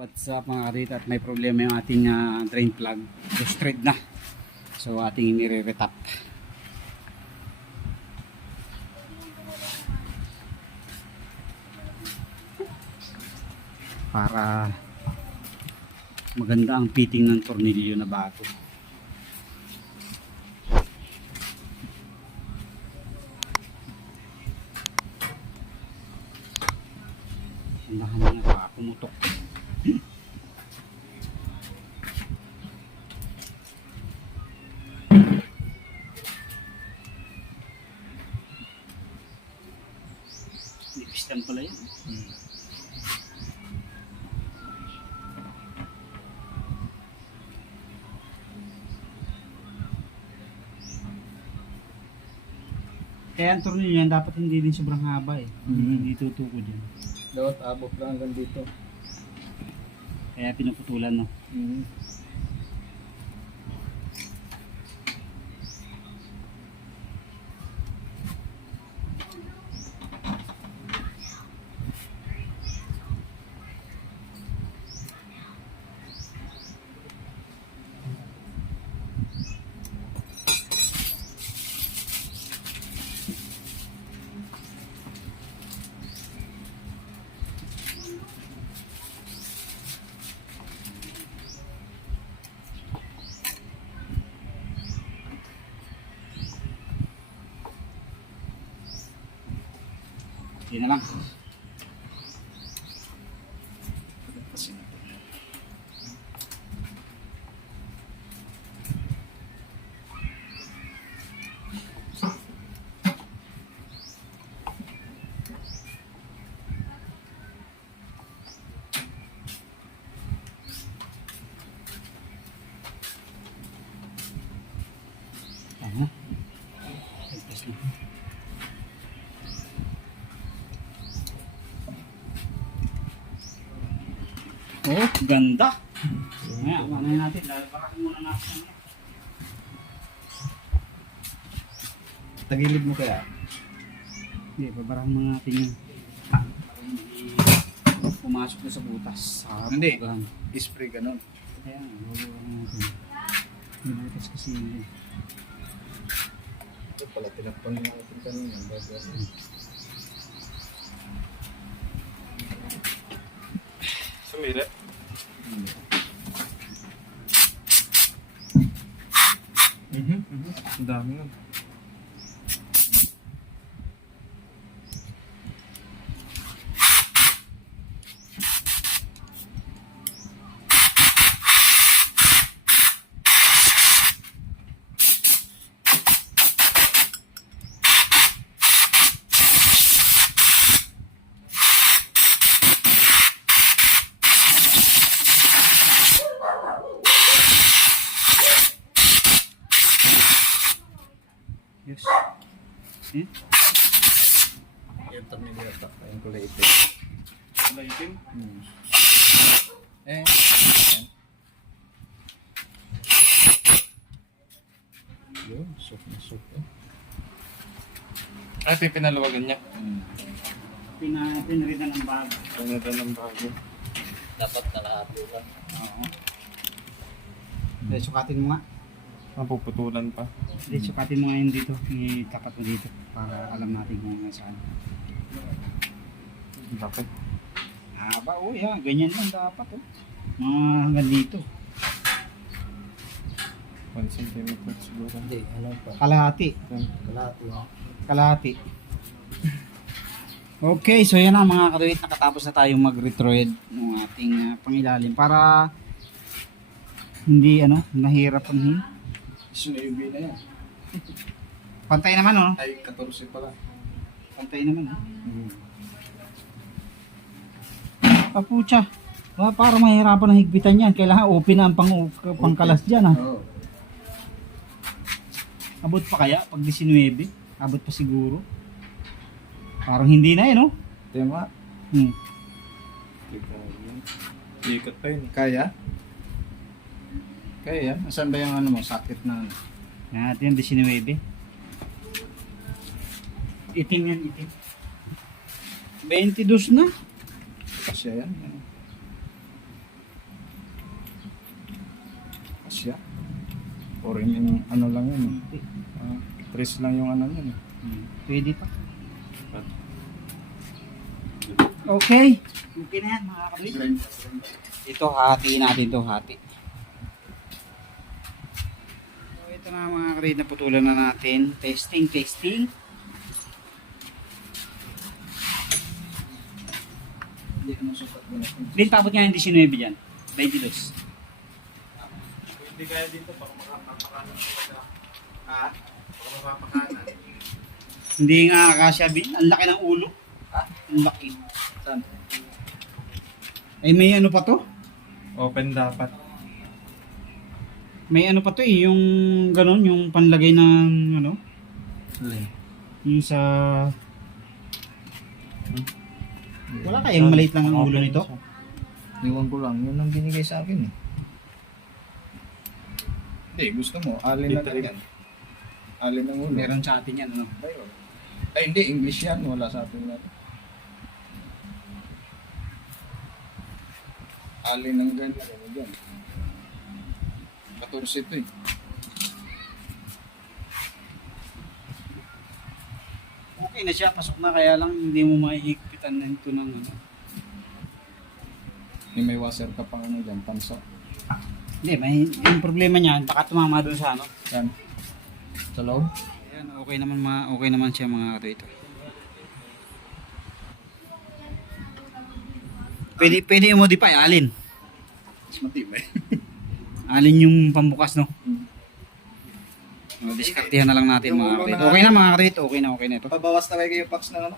What's up mga karita, at may problema yung ating drain plug. Destroyed na. So ating nire-retap. Para maganda ang fitting ng tornilyo na bago. Handahan na pa pumutok. Piston pala yun. Kaya ang tornilyo yan dapat hindi din sobrang haba eh. Hindi tutuko din. Dapat abot lang hanggang dito. Kaya pinuputulan no. Yun na lang. Aha. Tapos na. Oh, ganda. Ngayon, ano natin, lalaparakin muna natin. Tagilid mo kaya? Hindi, babarahan muna natin yun. Para hindi pumasok na sa butas. Hindi. Bugahan. Spray ganun. Kaya nga, babarahan natin. May butas kasi yun. Ito pala, tinapon mo natin kanina. Sumira? Ang dami nun. Yes. Eh? Yung terminal ito. Yung kulay itim. Kulay itim? Eh. Yun, soft na soft eh. Ito yung pinaluwagan niya. Pinarita ng bago. Pinada ng bago. Dapat nalahati lang. Oo. Dahil sukatin mo nga. Mapuputulan pa. Dahil sukatin mo nga yun dito. Itapat mo dito. Para alam natin kung saan. Bakit? Haba, oh yeah. Ganyan lang dapat oh. Mga hanggang dito. 1 cm siguro. Hindi, ano pa? Kalahati. Kalahati lang. Kalahati. Okay, so yan na mga katuwit. Nakatapos na tayong mag-retroid ng ating pangilalim. Para hindi nahirap ang Sinayubi na yan. Pantay naman oh. Ay, 14 pala. Pantay naman oh. Papucha. Para mahirapan ang higpitan yan. Kailangan open na ang pangkalas dyan ah. Oo. Abot pa kaya pag 19? Abot pa siguro. Parang hindi na no? Tema? Ikat pa yun. Kaya? Kaya yan? Asan ba yung ano mo? Sakit na ano? Natin 19. Itim yan, itim. 22 na. Kasya yan. Asya. Or yung ano lang yun. Tres lang yung ano yun. Pwede pa. Okay. Okay na yan mga kabit. Ito hati natin to hati. So ito na mga kabit, naputulan na natin. Testing. Hindi ko nasukat mo na. Din tapos nga hindi 19 dyan. 22. Hindi kaya dito baka makapakanan talaga. Ha? Baka makapakanan. Hindi nga kasya bin. Ang laki ng ulo. Ha? Ang laki. Saan? Ay may ano pa to? Open dapat. May ano pa to eh. Yung ganon. Yung panlagay ng ano. Yung sa... Wala kayang maliit lang ang ulo nito? Iwan ko lang, yun ang binigay sa akin eh. Hindi, gusto mo. Alin na yan. Alin ng ulo. Meron sa atin yan ano. Ay hindi, English yan. Wala sa atin na. Alin ng ganyan. Ano dyan? 14 ito eh. Okay na siya. Pasok na kaya lang hindi mo maihigpitan na ito ng ano. May washer ka pang ano dyan, panso. Hindi, may yung problema niya. Baka tumama doon sa ano. Yan. Sa loob? Ayan, okay naman siya mga ito. Pwede i-modify, alin. Mas matibay. Alin yung pambukas, no? Diskartihan na lang natin Yung mga ulo kapit. na- Okay na mga kapit, okay na ito. Pabawas na kayo Pax ng ano?